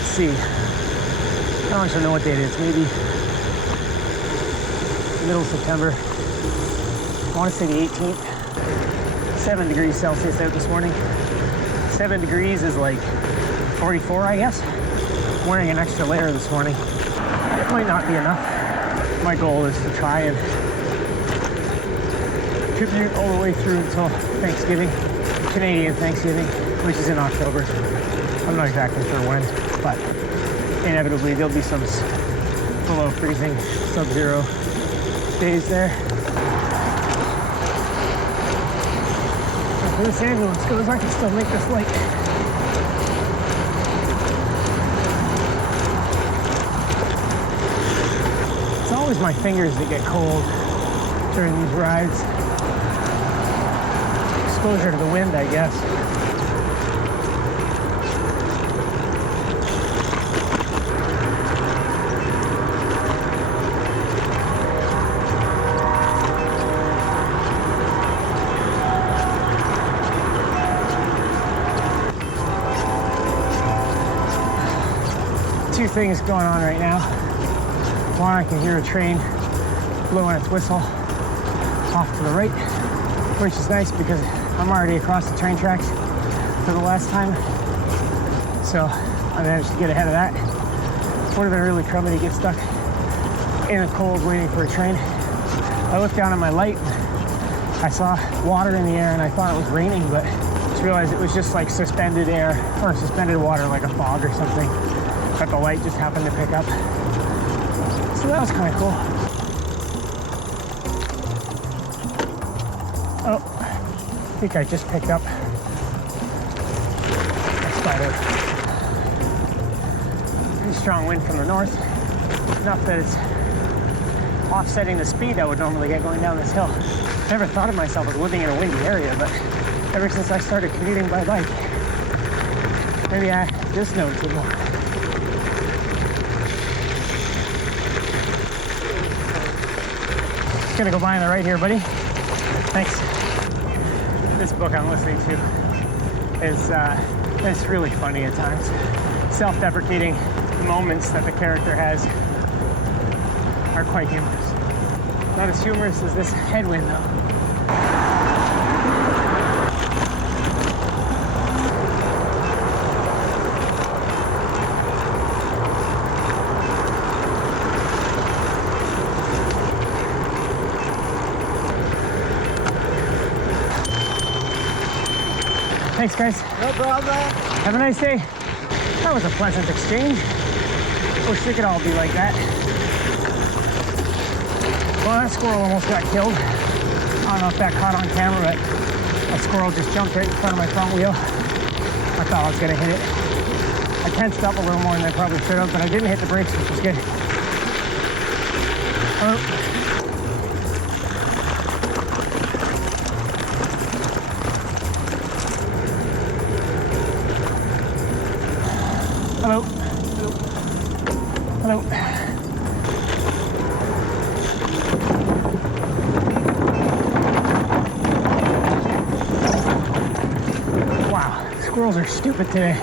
let's see. I don't actually know what date it is. Maybe middle of September. I want to say the 18th. 7 degrees Celsius out this morning. 7 degrees is like 44, I guess. I'm wearing an extra layer this morning. It might not be enough. My goal is to try and commute all the way through until Thanksgiving, Canadian Thanksgiving, which is in October. I'm not exactly sure when, but inevitably there'll be some below freezing, sub-zero days there. If this ambulance goes, I can still make this light. It's always my fingers that get cold during these rides. Exposure to the wind, I guess. Two things going on right now. One, I can hear a train blowing its whistle off to the right, which is nice because I'm already across the train tracks for the last time. So I managed to get ahead of that. Would have been really crummy to get stuck in the cold waiting for a train. I looked down at my light, I saw water in the air and I thought it was raining, but just realized it was just like suspended air or suspended water, like a fog or something, that the light just happened to pick up. So that was kind of cool. Oh, I think I just picked up a spider. Pretty strong wind from the north. Enough that it's offsetting the speed I would normally get going down this hill. Never thought of myself as living in a windy area, but ever since I started commuting by bike, maybe I just noticed it more. Just gonna go by on the right here, buddy. Thanks. This book I'm listening to is it's really funny at times. Self-deprecating moments that the character has are quite humorous. Not as humorous as this headwind, though. Thanks, guys. No problem. Have a nice day. That was a pleasant exchange. Wish it could all be like that. Well, that squirrel almost got killed. I don't know if that caught on camera, but that squirrel just jumped right in front of my front wheel. I thought I was gonna hit it. I tensed up a little more than I probably should have, but I didn't hit the brakes, which was good. Hello. Hello. Wow, squirrels are stupid today.